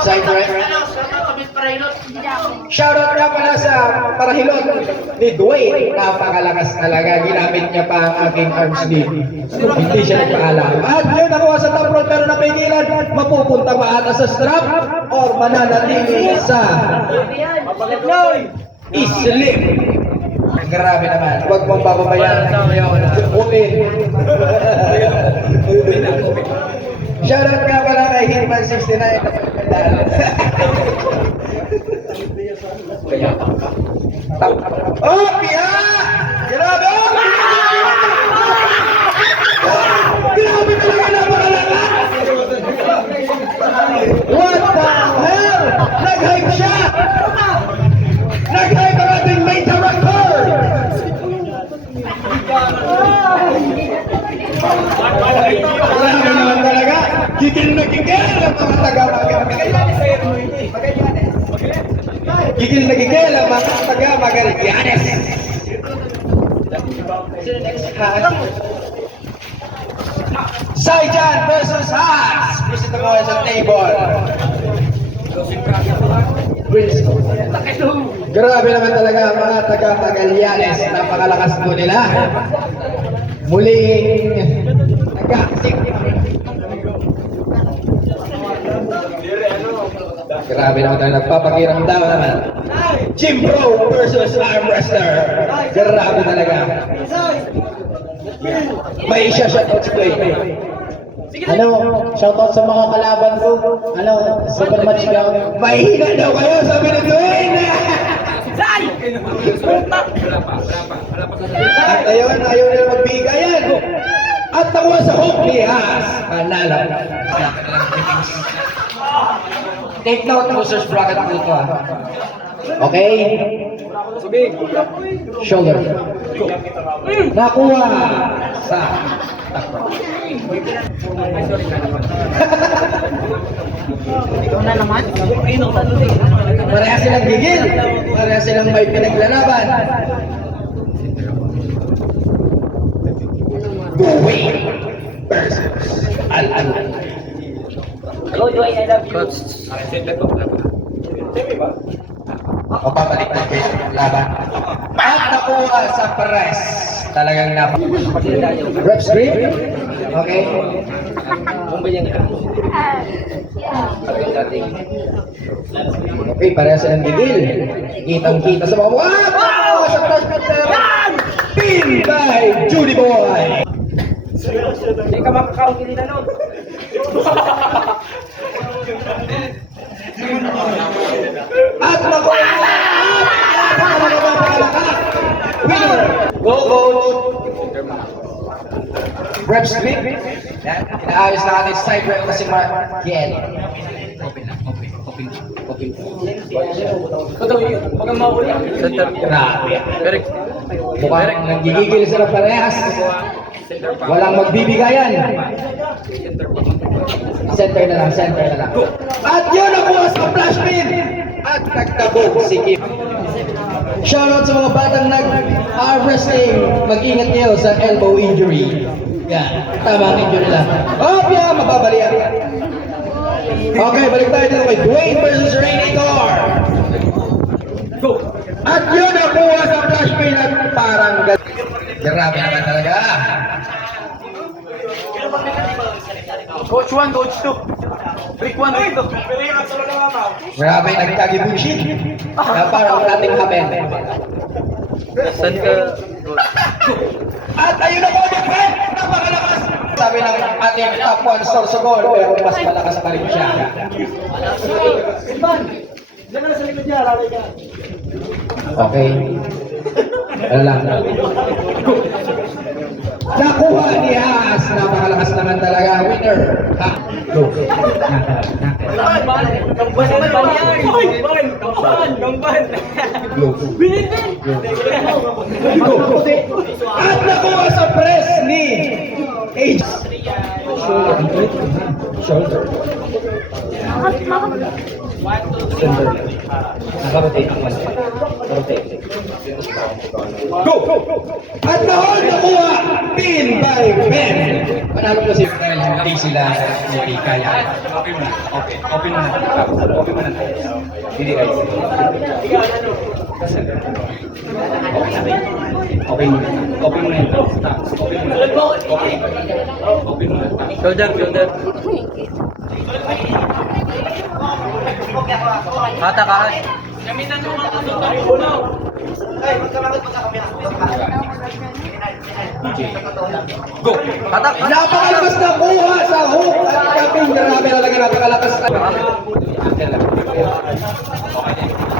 Side right. Shoutout nga pala sa parahilot ni Dwayne. Napakalakas talaga. Ginamit niya pa ang aking arm sleeve. Hindi siya nagpaalam. At yun nakuha sa top rope pero napigilan. Mapupunta ba ata sa strap or mananatili sa islip? Grabe naman. Huwag mong bababayaan. Ulit. Shoutout nga pala kay Hitman 69. Oh, Pia! Grabe! Grabe talaga na makalakas! What the hell? Nag-hype siya! Nag-hype ang ating main character! Grabe naman talaga! Gigil na gigil ang mga taga-Magallanes! Gigil na gigil ang mga taga-Magallanes! Saijan versus Haas! Visit mo sa table! Grabe naman talaga ang mga taga-Magallanes. Napakalakas po nila. Muling nag-aksik. Grabe naman tayo, nagpapakiramdam naman. Gym Bro versus Arm Wrestler. Grabe talaga. May isa shoutout sa play. Ano, shoutout sa mga kalaban ko. Ano, super match lang. Mahina daw kayo, sabi ni Dwayne. At ayun, ayaw nila magbigayan. At nakuha sa hook ni Haas. Panalo. Take note, losers bracket po ito. Okay? Shoulder. Nakuha sa Ikaw na naman. pareha silang gigil. Pareha silang may pinaglalaban. Dwayne versus Al-Al. Hello, Dwayne, I love you. Mapapalik natin yung laban. At nakuha sa press. Talagang reps grip. Okay. Okay, pareha silang gigil. Kitang-kita sa mga wow! Sa press cutter. Pin by Judy Boy. Hindi ka makakaugili na, no? At nakuha! Winner! Go vote! Reps grip. Inaayos na natin side rep na si Markiel. Huwag kang mawala. Grabe. Mukhang nagigigil sila parehas. Walang magbibigayan. Center na lang, center na lang. At yun nakuha sa flash pin. At nagtabog si Kim. Shoutout sa mga batang nag-arm wrestling. Mag-ingat kayo sa elbow injury. Yan, tama ang injury lang. Oh, yeah, mababalian. Okay, balik tayo dito kay Dwayne versus Rainicore. At yun nakuha sa flash pin at parang grabe naman talaga. Coach 1, Coach 2. Break 1, Break 2. Grabe nagkagibushi. Na parang nating haben. Saan ka? At ayun na po, Japan! Napakalakas! Sabi ng ating top 1 source of goal, pero mas malakas pa rin siya. Diyan ka na sa likod niya, lalay ka. Okay. Ano lang. Nakuha ni Haas. Napakalakas naman talaga. Winner. Ha? Go. Gamban yan! Gamban! Go. At nakuha sa press ni Age. Shoulder. Nakarotate ang mali. Rotate. Go! At noon nakuha, pin by Ben. Panalo po si Fred, hindi sila hindi kaya. Okay mo na. Okay. Open mo na. Open mo na. Hindi guys. Open mo na. Open mo na. Open mo na. Open mo na. Shoulder, shoulder. Hata ka. Go. Hata. Napakalakas na kuha sa hook at kaping. Grabe talaga napakalakas. Okay.